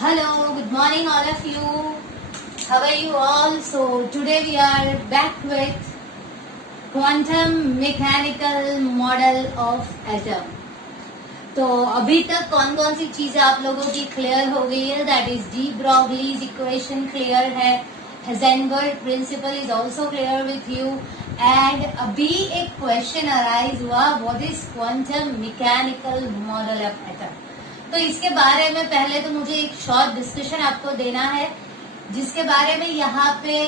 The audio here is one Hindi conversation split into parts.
Hello, good morning all of you. How are you all? So today we are back with quantum mechanical model of atom. तो अभी तक कौन कौन सी चीजें आप लोगों की क्लियर हो गई है? That is de Broglie's equation clear है, Heisenberg principle is also clear with you and अभी एक क्वेश्चन अराइज हुआ, what is quantum mechanical model of atom. तो इसके बारे में पहले तो मुझे एक शॉर्ट डिस्कशन आपको देना है, जिसके बारे में यहाँ पे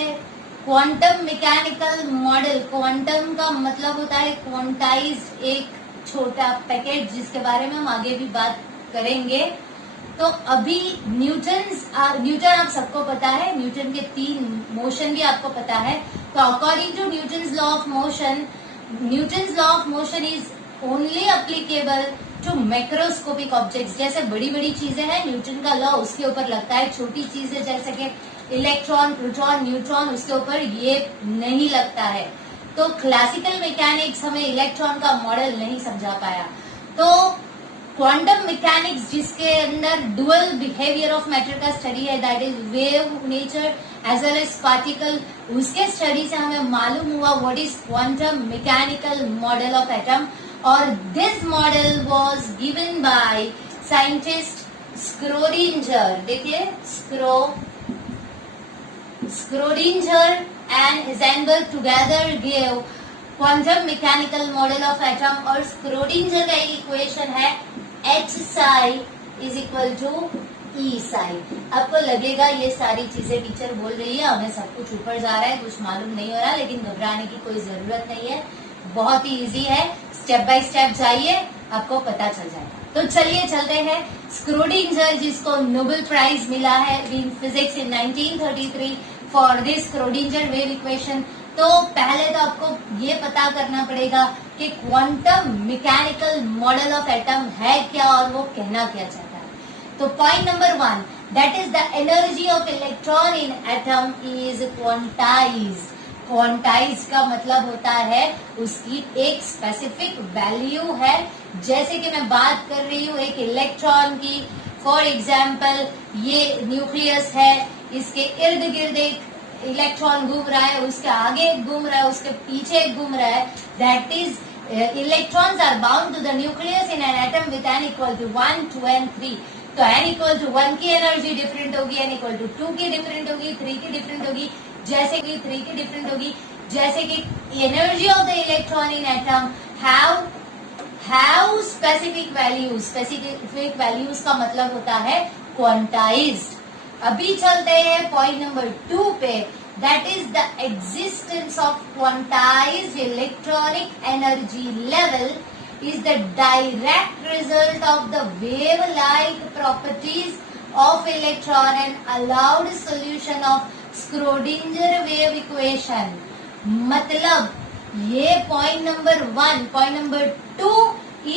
क्वांटम मैकेनिकल मॉडल, क्वांटम का मतलब होता है क्वांटाइज्ड एक छोटा पैकेट, जिसके बारे में हम आगे भी बात करेंगे। तो अभी न्यूटन आप सबको पता है, न्यूटन के 3 मोशन भी आपको पता है। तो according to Newton's law of motion, Newton's law of motion is only applicable to macroscopic objects. जैसे बड़ी बड़ी चीजें हैं, न्यूटन का लॉ उसके ऊपर लगता है। छोटी चीजें जैसे कि इलेक्ट्रॉन, प्रोटॉन, न्यूट्रॉन, उसके ऊपर ये नहीं लगता है। तो क्लासिकल मैकेनिक्स हमें इलेक्ट्रॉन का मॉडल नहीं समझा पाया। तो क्वांटम मैकेनिक्स, जिसके अंदर डुअल बिहेवियर ऑफ मैटर का स्टडी है, that is wave nature as well as particle, उसके स्टडी से हमें मालूम हुआ what is quantum mechanical model of atom. और this model was given by scientist Schrodinger. देखिए, Schrodinger and Heisenberg together gave quantum mechanical model of atom। और Schrodinger का एक इक्वेशन है H psi is equal to E psi। आपको लगेगा ये सारी चीजें टीचर बोल रही है, हमें सब कुछ ऊपर जा रहा है, कुछ मालूम नहीं हो रहा, लेकिन घबराने की कोई जरूरत नहीं है, बहुत ही इजी है। स्टेप बाय स्टेप जाइए, आपको पता चल जाएगा। तो चलिए चलते हैं। स्क्रोडिंजर, जिसको नोबेल प्राइज मिला है in physics in 1933 for this Schrödinger wave equation. तो पहले तो आपको ये पता करना पड़ेगा कि quantum mechanical model of atom है क्या और वो कहना क्या चाहता है। तो point number 1, that is the energy of electron in atom is quantized. Quantized का मतलब होता है उसकी एक स्पेसिफिक वैल्यू है। जैसे कि मैं बात कर रही हूँ एक इलेक्ट्रॉन की, फॉर एग्जाम्पल ये न्यूक्लियस है, इसके इर्द गिर्द एक इलेक्ट्रॉन घूम रहा है, उसके आगे एक घूम रहा है, उसके पीछे एक घूम रहा है। That is electrons are bound to the nucleus in an atom with n equal to 1, 2 and 3। तो n इक्वल टू 1 की एनर्जी डिफरेंट होगी, n इक्वल टू 2 की डिफरेंट होगी, 3 की डिफरेंट होगी, जैसे कि 3 की डिफरेंट होगी। जैसे कि energy of the electron in atom have specific values. Specific values का मतलब होता है क्वांटाइज्ड। अभी चलते हैं पॉइंट नंबर 2 पे, that is the existence of quantized electronic energy level is the direct result of the wave-like properties of electron and allowed solution of Schrodinger wave equation। मतलब ये point number 1, point number 2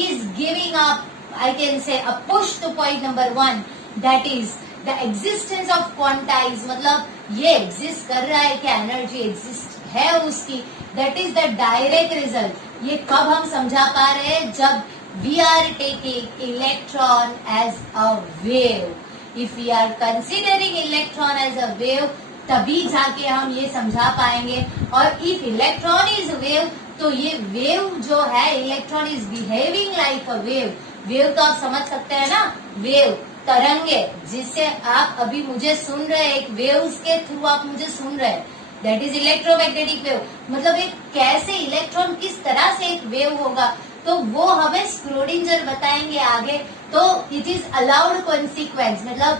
is giving up, I can say a push to point number 1, that is the existence of quantized, मतलब ये exist कर रहा है, क्या एनर्जी exist है उसकी, that is the direct result। ये कब हम समझा पा रहे हैं? जब we are taking electron as a wave. If we are considering electron as a wave, तभी जाके हम ये समझा पाएंगे। और इफ इलेक्ट्रॉन इज वेव, तो ये वेव जो है, electron is behaving like a wave. Wave तो आप समझ सकते हैं ना, वेव तरंगे, जिससे आप अभी मुझे सुन रहे हैं, एक वेव्स के थ्रू आप मुझे सुन रहे हैं, दैट इज इलेक्ट्रोमैग्नेटिक वेव। मतलब एक कैसे इलेक्ट्रॉन किस तरह से एक वेव होगा, तो वो हमें स्क्रोडिंजर बताएंगे आगे। तो इट इज अलाउड कॉन्सिक्वेंस, मतलब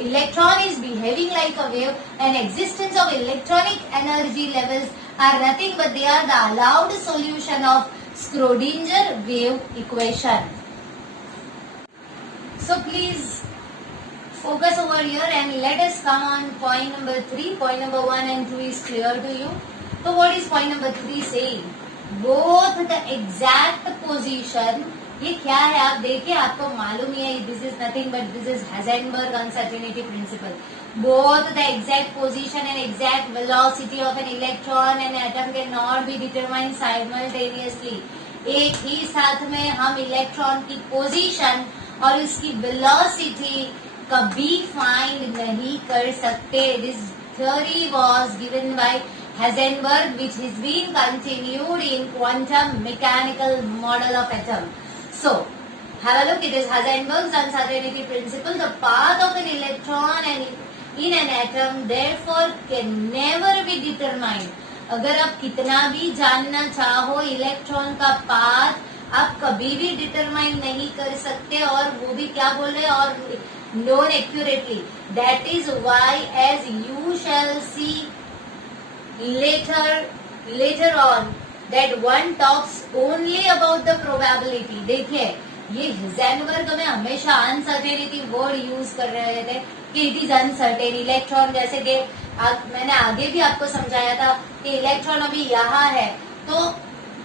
electron is behaving like a wave and existence of electronic energy levels are nothing but they are the allowed solution of Schrodinger wave equation. So please focus over here and let us come on point number 3. Point number 1 and 2 is clear to you. So what is point number 3 saying? Both the exact position, ये क्या है आप देखिए, आपको मालूम ही है, this is nothing but this is Heisenberg uncertainty principle. Both the exact position and exact velocity of an electron and atom can not be determined simultaneously. एक ही साथ में हम इलेक्ट्रॉन की पोजीशन और उसकी वेलोसिटी कभी फाइंड नहीं कर सकते. This theory was given by Heisenberg, which is being continued in quantum mechanical model of atom. So, have a look. It is Heisenberg's uncertainty principle. The path of an electron in an atom therefore can never be determined. अगर आप कितना भी जानना चाहो इलेक्ट्रॉन का पाथ आप कभी भी डिटरमाइन नहीं कर सकते. और वो भी क्या बोल रहे हैं, और known accurately. That is why, as you shall see later on, that one talks only about the probability. देखिए ये हिजेनबर्ग में हमेशा अनसर्टेनिटी वर्ड यूज कर रहे थे कि इट इज अनसर्टेन. इलेक्ट्रॉन जैसे कि मैंने आगे भी आपको समझाया था कि इलेक्ट्रॉन अभी यहाँ है तो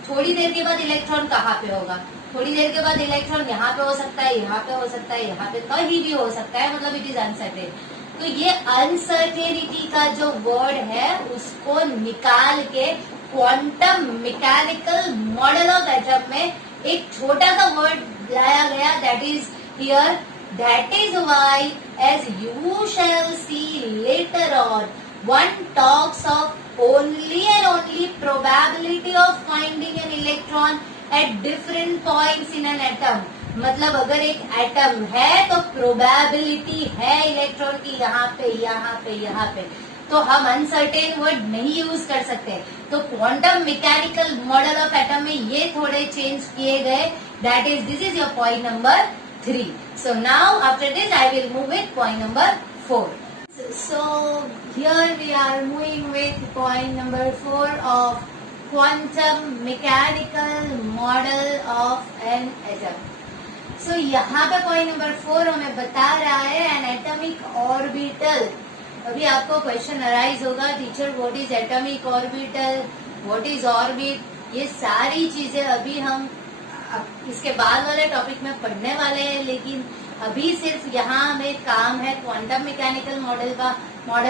थोड़ी देर के बाद इलेक्ट्रॉन कहाँ पे होगा, थोड़ी देर के बाद इलेक्ट्रॉन यहाँ पे हो सकता है, यहाँ पे हो सकता है, यहाँ पे कहीं भी हो सकता है. मतलब इट इज अनसर्टेन. तो ये अनसर्टेनिटी का जो वर्ड है उसको निकाल के quantum mechanical model of atom में एक छोटा सा वर्ड लाया गया. That is here. That is why, as you shall see later on, one talks of only and only probability of finding an electron at different points in an atom. मतलब अगर एक एटम है तो प्रोबेबिलिटी है इलेक्ट्रॉन की यहाँ पे, यहाँ पे, यहाँ पे. तो हम अनसर्टेन वर्ड नहीं यूज कर सकते. तो quantum mechanical model of atom में ये थोड़े चेंज किए गए. That is, this is your point number 3. So now after this I will move with point number 4. So here we are moving with point number 4 of quantum mechanical model of an atom. So यहाँ पे point number 4 हमें बता रहा है an atomic orbital. अभी आपको क्वेश्चन अराइज होगा, teacher what is atomic orbital, what is orbit. ये सारी चीजें अभी हम इसके बाद वाले टॉपिक में पढ़ने वाले हैं. लेकिन अभी सिर्फ यहाँ हमें काम है क्वांटम मैकेनिकल मॉडल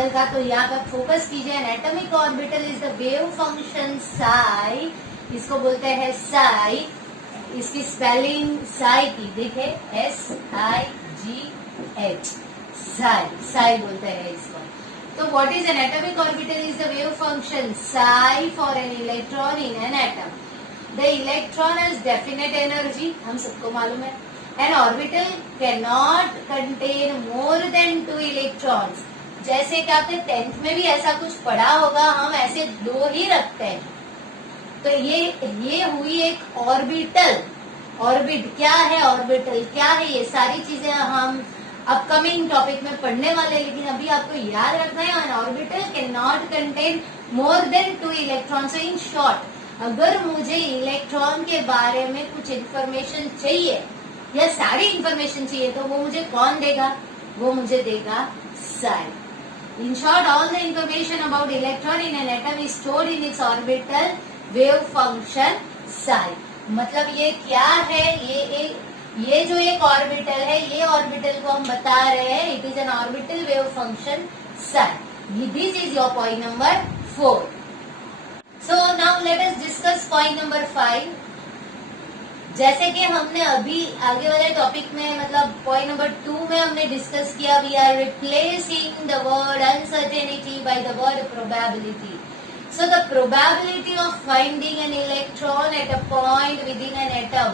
का. तो यहाँ पर फोकस कीजिए. N atomic orbital is the wave function psi. इसको बोलते हैं साई. इसकी स्पेलिंग साई की देखे, SIGH, साई बोलते हैं इसको. तो what is an atomic orbital? Is the wave function psi for an electron in an atom. The electron has definite energy, हम सबको मालूम है. An orbital cannot contain more than 2 electrons. जैसे कि आपने 10th में भी ऐसा कुछ पढ़ा होगा, हम ऐसे 2 ही रखते हैं. तो ये हुई एक ऑर्बिटल. ऑर्बिट क्या है, ऑर्बिटल क्या है, ये सारी चीजें हम अपकमिंग टॉपिक में पढ़ने वाले. लेकिन अभी आपको याद रखना है an orbital cannot contain more than 2 electrons. So in short, अगर मुझे इलेक्ट्रॉन के बारे में कुछ इन्फॉर्मेशन चाहिए या सारी इंफॉर्मेशन चाहिए तो वो मुझे कौन देगा? वो मुझे देगा Sai. In short, all the information about electron in an atom is stored in its orbital wave function psi. मतलब ये क्या है? ये जो एक ऑर्बिटल है, ये ऑर्बिटल को हम बता रहे हैं it is an orbital wave function psi. This is your point number 4. So now let us discuss point number 5. जैसे कि हमने अभी आगे वाले टॉपिक में, मतलब पॉइंट नंबर 2 में हमने डिस्कस किया, we are replacing the word uncertainty by the word probability. So the probability of finding an electron at a point within an atom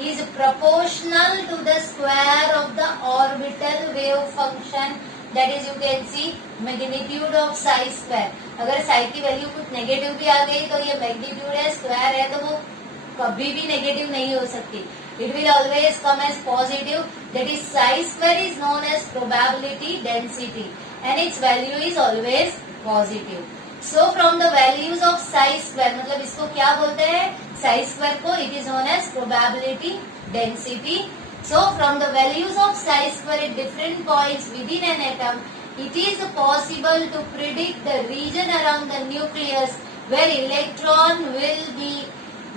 is proportional to the square of the orbital wave function. That is, you can see magnitude of psi square. अगर psi की वैल्यू कुछ नेगेटिव भी आ गई तो ये मैग्नीट्यूड है, स्क्वायर है, तो वो कभी भी नेगेटिव नहीं हो सकती. It will always come as positive. That is, psi square is known as probability density and its value is always positive. So from the values of psi square, मतलब इसको क्या बोलते हैं? psi square को it is known as probability density. So from the values of psi square at different points within an atom, it is possible to predict the region around the nucleus where electron will be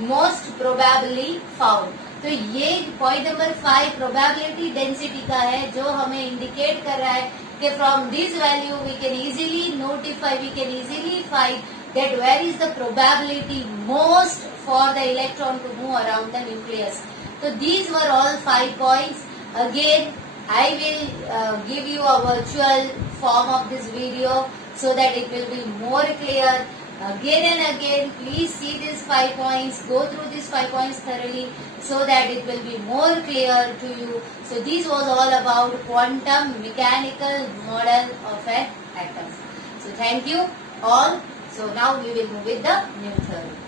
most probably found. तो ये पॉइंट नंबर 5 प्रोबेबिलिटी डेंसिटी का है, जो हमें इंडिकेट कर रहा है कि from this value we can easily notify, we can easily find that where is the probability most for the electron to move around the nucleus. तो these were all 5 points. Again I will give you a virtual form of this video so that it will be more clear. Again and again, please see these 5 points, go through these 5 points thoroughly so that it will be more clear to you. So this was all about quantum mechanical model of an atom. So thank you all. So now we will move with the new theory.